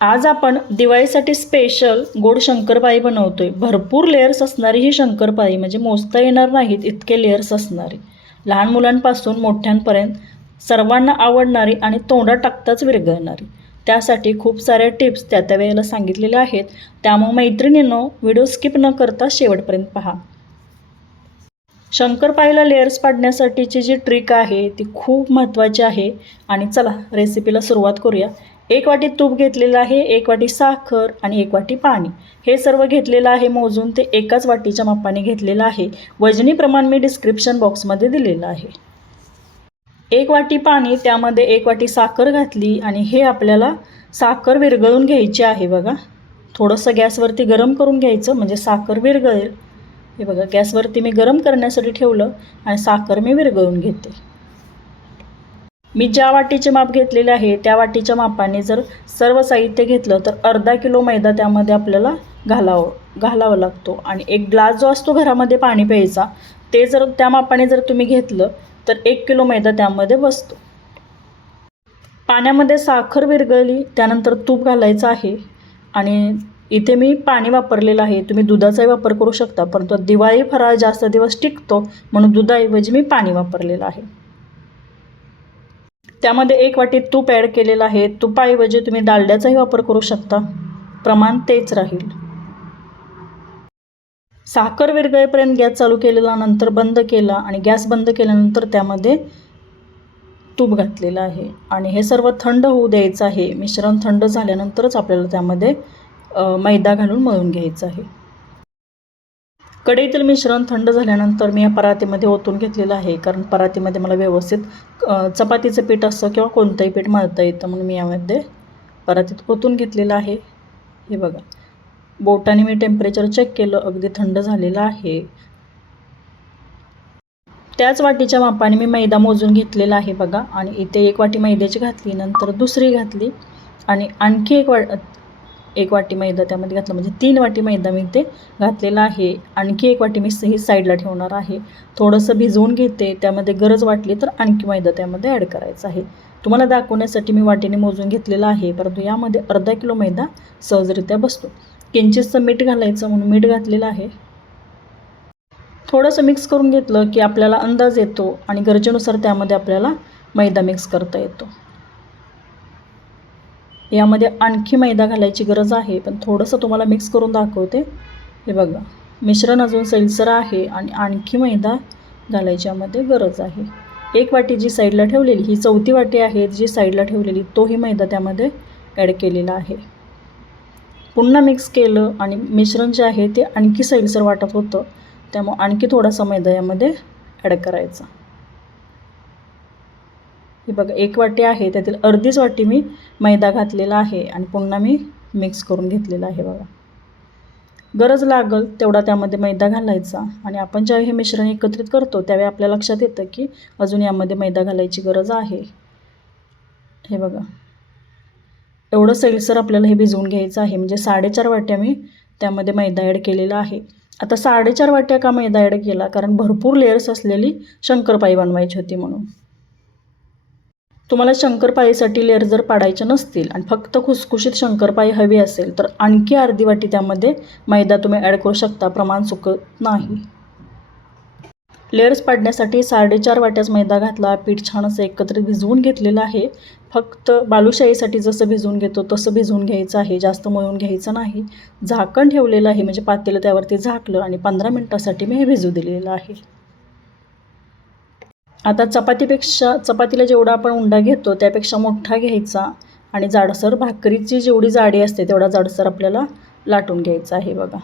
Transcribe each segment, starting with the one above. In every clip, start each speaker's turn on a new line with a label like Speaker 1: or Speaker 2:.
Speaker 1: आज आपण दिवाळीसाठी स्पेशल गोड शंकरपाळी बनवतोय. भरपूर लेअर्स असणारी ही शंकरपाळी म्हणजे मोजता येणार नाहीत इतके लेअर्स असणारी. लहान मुलांपासून मोठ्यांपर्यंत सर्वांना आवडणारी आणि तोंडात टाकताच विरघळणारी. त्यासाठी खूप साऱ्या टिप्स त्या त्या वेळेला सांगितलेल्या आहेत. त्यामुळे मैत्रिणींनो व्हिडिओ स्किप न करता शेवटपर्यंत पहा. शंकरपाळीला लेअर्स पाडण्यासाठीची जी ट्रिक आहे ती खूप महत्त्वाची आहे. आणि चला रेसिपीला सुरुवात करूया. एक वाटी तूप घेतलेलं आहे एक वाटी साखर आणि एक वाटी पाणी. हे सर्व घेतलेलं आहे मोजून ते एकाच वाटीच्या मापाने घेतलेलं आहे. वजनी प्रमाण मी डिस्क्रिप्शन बॉक्समध्ये दिलेलं आहे. एक वाटी पाणी त्यामध्ये एक वाटी साखर घातली आणि हे आपल्याला साखर विरघळून घ्यायची आहे बघा. थोडंसं गॅसवरती गरम करून घ्यायचं म्हणजे साखर विरघळेल. हे बघा गॅसवरती मी गरम करण्यासाठी ठेवलं आणि साखर मी विरघळून घेते. मी ज्या वाटीचे माप घेतलेले आहे त्या वाटीच्या मापाने जर सर्व साहित्य घेतलं तर अर्धा किलो मैदा त्यामध्ये आपल्याला घालावं घालावं लागतो. आणि एक ग्लास जो असतो घरामध्ये पाणी प्यायचा ते जर त्या मापाने जर तुम्ही घेतलं तर एक किलो मैदा त्यामध्ये बसतो. पाण्यामध्ये साखर विरघळली त्यानंतर तूप घालायचं आहे. आणि इथे मी पाणी वापरलेलं आहे. तुम्ही दुधाचाही वापर करू शकता परंतु दिवाळी फराळ जास्त दिवस टिकतो म्हणून दुधाऐवजी मी पाणी वापरलेलं आहे. त्यामध्ये एक वाटी तूप ॲड केलेलं आहे. तुपाऐवजी तुम्ही डालड्याचाही वापर करू शकता. प्रमाण तेच राहील. साखर विरगळेपर्यंत गॅस चालू केलेला नंतर बंद केला आणि गॅस बंद केल्यानंतर त्यामध्ये तूप घातलेलं आहे. आणि हे सर्व थंड होऊ द्यायचं आहे. मिश्रण थंड झाल्यानंतरच आपल्याला त्यामध्ये मैदा घालून मळून घ्यायचं आहे. कढईतील मिश्रण थंड झाल्यानंतर मी या परातीमध्ये ओतून घेतलेलं आहे. कारण परातीमध्ये मला व्यवस्थित चपातीचं पीठ असतं किंवा कोणतंही पीठ मळता येतं म्हणून मी यामध्ये परातीत ओतून घेतलेलं आहे. हे बघा. बोटाने मी टेम्परेचर चेक केलं अगदी थंड झालेलं आहे. त्याच वाटीच्या मापाने मी मैदा मोजून घेतलेला आहे बघा. आणि इथे एक वाटी मैद्याची घातली नंतर दुसरी घातली आणि आणखी एक वा एक वाटी मैदा त्यामध्ये घातला. म्हणजे तीन वाटी मैदा मी इथे घातलेला आहे. आणखी एक वाटी मी ही साईडला ठेवणार आहे. थोडंसं भिजवून घेते. त्यामध्ये गरज वाटली तर आणखी मैदा त्यामध्ये ॲड करायचा आहे. तुम्हाला दाखवण्यासाठी मी वाटीने मोजून घेतलेला आहे. परंतु यामध्ये अर्धा किलो मैदा सहजरित्या बसतो. किंचितचं मीठ घालायचं म्हणून मीठ घातलेलं आहे. थोडंसं मिक्स करून घेतलं की आपल्याला अंदाज येतो आणि गरजेनुसार त्यामध्ये आपल्याला मैदा मिक्स करता येतो. यामध्ये आणखी मैदा घालायची गरज आहे पण थोडंसं तुम्हाला मिक्स करून दाखवते. हे बघा मिश्रण अजून सैलसर आहे आणि आणखी मैदा घालायच्यामध्ये गरज आहे. एक वाटी जी साईडला ठेवलेली ही चौथी वाटी आहे जी साईडला ठेवलेली तोही मैदा त्यामध्ये ॲड केलेला आहे. पुन्हा मिक्स केलं आणि मिश्रण जे आहे ते आणखी सैलसर वाटत होतं त्यामुळं आणखी थोडासा मैदा यामध्ये ॲड करायचा. हे बघा एक वाटी आहे त्यातील अर्धीच वाटी मी मैदा घातलेला आहे आणि पुन्हा मी मिक्स करून घेतलेला आहे बघा. गरज लागल तेवढा त्यामध्ये मैदा घालायचा आणि आपण ज्यावेळी हे मिश्रण एकत्रित करतो त्यावेळी आपल्या लक्षात येतं की अजून यामध्ये मैदा घालायची गरज आहे. हे बघा. एवढं सैलसर आपल्याला हे भिजवून घ्यायचं आहे म्हणजे साडेचार वाट्या मी त्यामध्ये मैदा ॲड केलेला आहे. आता साडेचार वाट्या का मैदा ॲड केला? कारण भरपूर लेयर्स असलेली शंकरपाई बनवायची होती म्हणून. तुम्हाला शंकरपाळीसाठी लेअर जर पाडायचे नसतील आणि फक्त खुसखुशीत शंकरपाळी हवी असेल तर आणखी अर्धी वाटी त्यामध्ये मैदा तुम्ही ॲड करू शकता. प्रमाण चुकत नाही. लेअर्स पाडण्यासाठी साडेचार वाट्याच मैदा घातला. पीठ छान असं एकत्रित भिजवून घेतलेलं आहे. फक्त बालुशाहीसाठी जसं भिजवून घेतो तसं भिजवून घ्यायचं आहे. जास्त मळून घ्यायचं नाही. झाकण ठेवलेलं आहे म्हणजे पातेलं त्यावरती झाकलं आणि पंधरा मिनटासाठी मी हे भिजू दिलेलं आहे. आता चपातीपेक्षा चपातीला जेवढा आपण उंडा घेतो त्यापेक्षा मोठा घ्यायचा आणि जाडसर भाकरीची जेवढी जाडी असते तेवढा जाडसर आपल्याला लाटून घ्यायचा आहे बघा.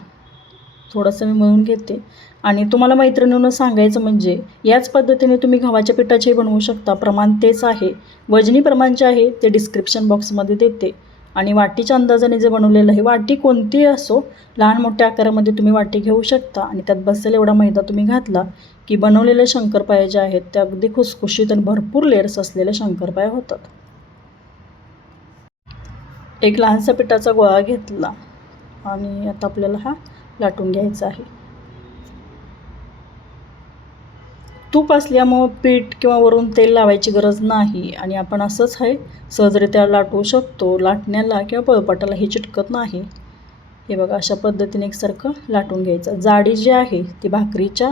Speaker 1: थोडंसं मी मळून घेते. आणि तुम्हाला मैत्रिणीनं सांगायचं म्हणजे याच पद्धतीने तुम्ही गव्हाच्या पिठाचेही बनवू शकता. प्रमाण तेच आहे. वजनी प्रमाण जे आहे ते डिस्क्रिप्शन बॉक्समध्ये देते. आणि वाटीच्या अंदाजाने जे बनवलेलं आहे वाटी कोणतीही असो लहान मोठ्या आकारामध्ये तुम्ही वाटी घेऊ शकता. आणि त्यात बसेल एवढा मैदा तुम्ही घातला की बनवलेले शंकरपाया जे आहेत त्या अगदी खुसखुशीत आणि भरपूर लेअर्स असलेले शंकरपाया होतात. एक लहानसा पिठाचा गोळा घेतला आणि आता आपल्याला हा लाटून घ्यायचा आहे. तूप असल्यामुळं पीठ किंवा वरून तेल लावायची गरज नाही आणि आपण असंच आहे सहजरित्या लाटू शकतो. लाटण्याला किंवा पळपाटाला हे चिटकत नाही. हे बघा अशा पद्धतीने एकसारखं लाटून घ्यायचं. जाडी जी आहे ती भाकरीच्या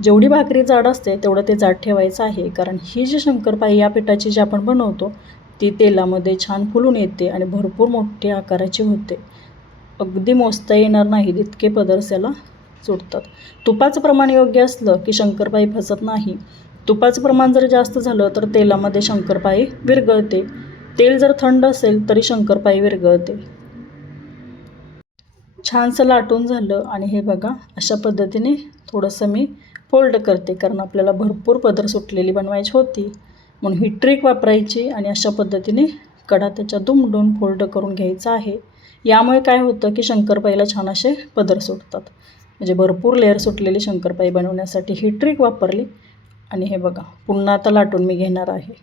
Speaker 1: जेवढी भाकरी जाड असते तेवढं ते जाड ठेवायचं आहे. कारण ही जी शंकरपाई या पिठाची जी आपण बनवतो ती तेलामध्ये छान फुलून येते आणि भरपूर मोठी आकाराची होते. अगदी मोजता येणार नाही इतके पदार्थ याला सुटतात तुपाचं प्रमाण योग्य असलं की शंकरपाई फसत नाही. तुपाचं प्रमाण जर जास्त झालं तर तेलामध्ये शंकरपाई विरघळते. तेल जर थंड असेल तरी शंकरपाई विरगळते छानसं लाटून झालं आणि हे बघा अशा पद्धतीने थोडंसं मी फोल्ड करते कारण आपल्याला भरपूर पदर सुटलेली बनवायची होती. म्हणून ही ट्रिक वापरायची आणि अशा पद्धतीने कडा त्याच्या दुमडून फोल्ड करून घ्यायचा आहे. यामुळे काय होतं की शंकरपाईला छान असे पदर सुटतात. म्हणजे भरपूर लेअर सुटलेली शंकरपाई बनवण्यासाठी ही ट्रिक वापरली. आणि हे बघा पुन्हा आता लाटून मी घेणार आहे.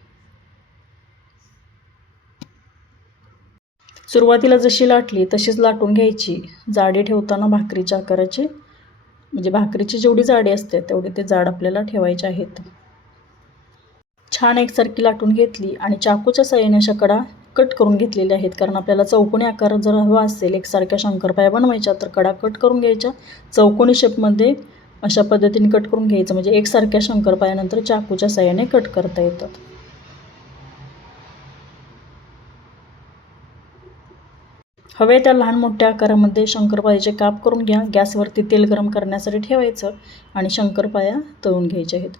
Speaker 1: सुरुवातीला जशी लाटली तशीच लाटून घ्यायची. जाडी ठेवताना भाकरीच्या आकाराची. म्हणजे भाकरीची जेवढी जाडी असते तेवढी ते जाड आपल्याला ठेवायचे आहेत छान एकसारखी लाटून घेतली आणि चाकूच्या सहाय्याने अशा कडा कट करून घेतलेल्या आहेत. कारण आपल्याला चौकोनी आकार जर हवा असेल एकसारख्या शंकरपाया बनवायच्या तर कडा कट करून घ्यायच्या. चौकोनी शेपमध्ये अशा पद्धतीने कट करून घ्यायचं. म्हणजे एकसारख्या शंकरपायानंतर चाकूच्या साह्याने कट करता येतात. हवे त्या लहान मोठ्या आकारामध्ये शंकरपायाचे काप करून घ्या. गॅसवरती तेल गरम करण्यासाठी ठेवायचं आणि शंकरपाया तळून घ्यायच्या आहेत.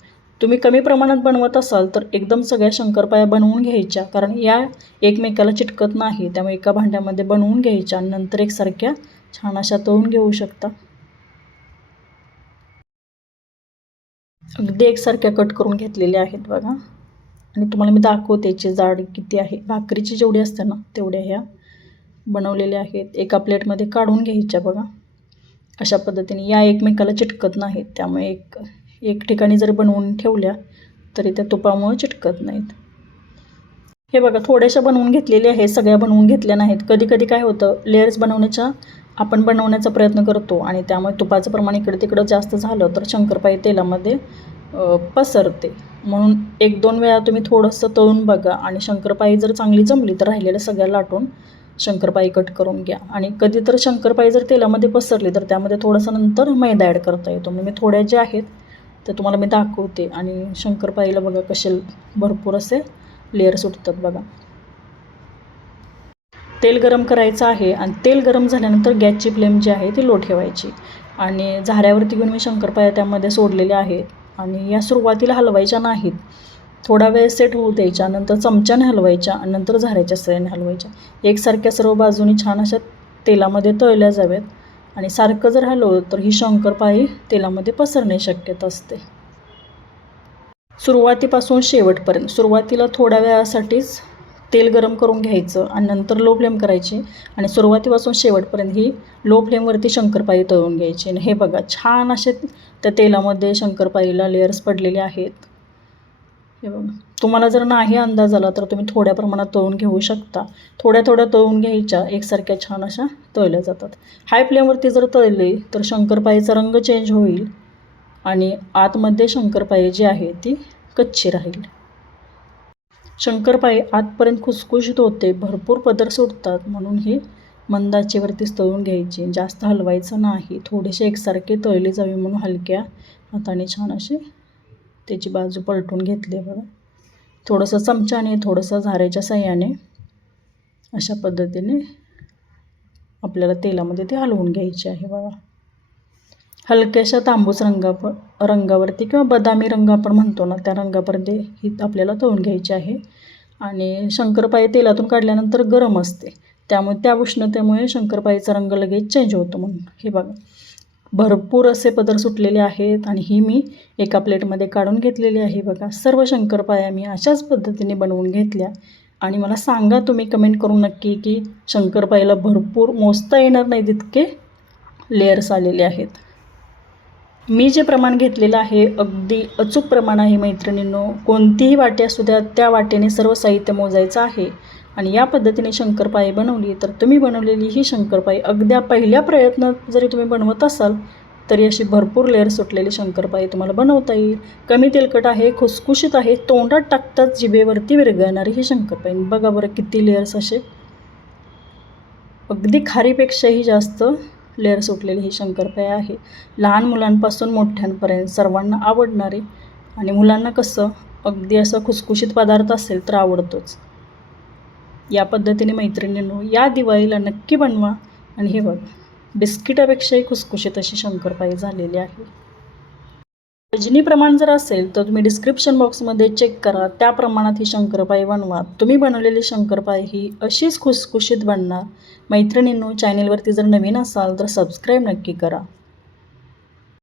Speaker 1: तुम्ही कमी प्रमाणात बनवत असाल तर एकदम सगळ्या शंकरपाया बनवून घ्यायच्या कारण या एकमेकाला चिटकत नाही. त्यामुळे एका भांड्यामध्ये बनवून घ्यायच्या आणि नंतर एकसारख्या छान अशा तळून घेऊ शकता. अगदी एकसारख्या कट करून घेतलेल्या आहेत बघा. आणि तुम्हाला मी दाखवते याची जाड किती आहे. भाकरीची जेवढी असते ना तेवढ्या ह्या बनवलेल्या आहेत. एका प्लेटमध्ये काढून घ्यायच्या बघा. अशा पद्धतीने या एकमेकाला चिटकत नाहीत. त्यामुळे एक एक ठिकाणी जर बनवून ठेवल्या तरी त्या तुपामुळे चिटकत नाहीत. हे बघा थोड्याशा बनवून घेतलेल्या आहेत. सगळ्या बनवून घेतल्या नाहीत. कधी कधी काय होतं लेअर्स बनवण्याच्या आपण बनवण्याचा प्रयत्न करतो आणि त्यामुळे तुपाचं प्रमाण इकडे तिकडं जास्त झालं तर शंकरपाई तेलामध्ये पसरते. म्हणून एक दोन वेळा तुम्ही थोडंसं तळून बघा आणि शंकरपाई जर चांगली जमली तर राहिलेल्या सगळ्या लाटून शंकरपाई कट करून घ्या. आणि कधी तर शंकरपाई जर तेलामध्ये पसरली तर त्यामध्ये थोडंसं नंतर मैदा ॲड करता येतो. म्हणजे मी थोड्या ज्या आहेत ते तुम्हाला मी दाखवते. आणि शंकरपाईला बघा कसे भरपूर असे लेअर सुटतात बघा. तेल गरम करायचं आहे. आणि तेल गरम झाल्यानंतर गॅसची फ्लेम जी आहे ती लो ठेवायची. आणि झाऱ्यावरती घेऊन मी शंकरपाया त्यामध्ये सोडलेल्या आहेत. आणि या सुरुवातीला हलवायच्या नाहीत. थोडा वेळ सेट होऊ द्यायच्या नंतर चमच्याने हलवायच्या आणि नंतर झाऱ्याच्या सयाने हलवायच्या एकसारख्या सर्व बाजूनी छान अशा तेलामध्ये तळल्या जाव्यात आणि सारखं जर हलवलं तर ही शंकरपाळी तेलामध्ये पसरणे शक्यता असते. सुरुवातीपासून शेवटपर्यंत सुरुवातीला थोड्या वेळासाठीच तेल गरम करून घ्यायचं आणि नंतर लो फ्लेम करायची आणि सुरुवातीपासून शेवटपर्यंत ही लो फ्लेमवरती शंकरपाळी तळून घ्यायची. आणि हे बघा छान असे त्या तेलामध्ये शंकरपाळीला लेअर्स पडलेले आहेत. हे बघा. तुम्हाला जर नाही अंदाज आला तर तुम्ही थोड्या प्रमाणात तळून घेऊ शकता. थोड्या थोड्या तळून घ्यायच्या एकसारख्या छान अशा तळल्या जातात. हाय फ्लेमवरती जर तळले तर शंकरपाळीचा रंग चेंज होईल आणि आतमध्ये शंकरपाळी जी आहे ती कच्ची राहील. शंकरपाळी आतपर्यंत खुसखुशीत होते भरपूर पदर सुटतात म्हणून ही मंदाचेवरतीच तळून घ्यायची. जास्त हलवायचं नाही थोडेसे एकसारखे तळले जावे म्हणून हलक्या हाताने छान असे त्याची बाजू पलटून घेतली बघा. थोडंसं चमच्याने थोडंसं झाऱ्याच्या सह्याने अशा पद्धतीने आपल्याला तेलामध्ये ते हलवून घ्यायचे आहे बघा. हलक्याशा तांबूस रंगा रंगावरती किंवा बदामी रंग आपण म्हणतो ना त्या रंगापर्यंत ही आपल्याला तळून घ्यायची आहे. आणि शंकरपाई तेलातून काढल्यानंतर गरम असते. त्यामुळे त्या उष्णतेमुळे शंकरपाईचा रंग लगेच चेंज होतो म्हणून. हे बघा. भरपूर असे पदर सुटलेले आहेत आणि ही मी एका प्लेटमध्ये काढून घेतलेली आहे बघा. सर्व शंकरपाया मी अशाच पद्धतीने बनवून घेतल्या. आणि मला सांगा तुम्ही कमेंट करून नक्की की शंकरपायाला भरपूर मोजता येणार नाही तितके लेयर्स आलेले आहेत. मी जे प्रमाण घेतलेलं आहे अगदी अचूक प्रमाण आहे मैत्रिणींनो. कोणतीही वाटी असू द्या त्या वाटेने सर्व साहित्य मोजायचं आहे. आणि या पद्धतीने शंकरपाळी बनवली तर तुम्ही बनवलेली ही शंकरपाळी अगद्या पहिल्या प्रयत्नात जरी तुम्ही बनवत असाल तरी अशी भरपूर लेअर सुटलेली शंकरपाळी तुम्हाला बनवता येईल. कमी तेलकट आहे खुसखुशीत आहे तोंडात टाकताच जिभेवरती विरघळणारी ही शंकरपाळी. बघा बरं किती लेअर्स असे. अगदी खारीपेक्षाही जास्त लेअर सुटलेली ही शंकरपाळी आहे. लहान मुलांपासून मोठ्यांपर्यंत सर्वांना आवडणारी आणि मुलांना कसं अगदी असं खुसखुशीत पदार्थ असेल तर आवडतोच. या पद्धतीने मैत्रिणींनो या दिवाळीला नक्की बनवा आणि हे बघ बिस्किटापेक्षाही खुसखुशीत अशी शंकरपाई झालेली आहे. वजनी प्रमाण जर असेल तर तुम्ही डिस्क्रिप्शन बॉक्समध्ये चेक करा त्या प्रमाणात ही शंकरपाई बनवा. तुम्ही बनवलेली शंकरपाई ही अशीच खुसखुशीत बनणार. मैत्रिणींनो चॅनेलवरती जर नवीन असाल तर सबस्क्राईब नक्की करा.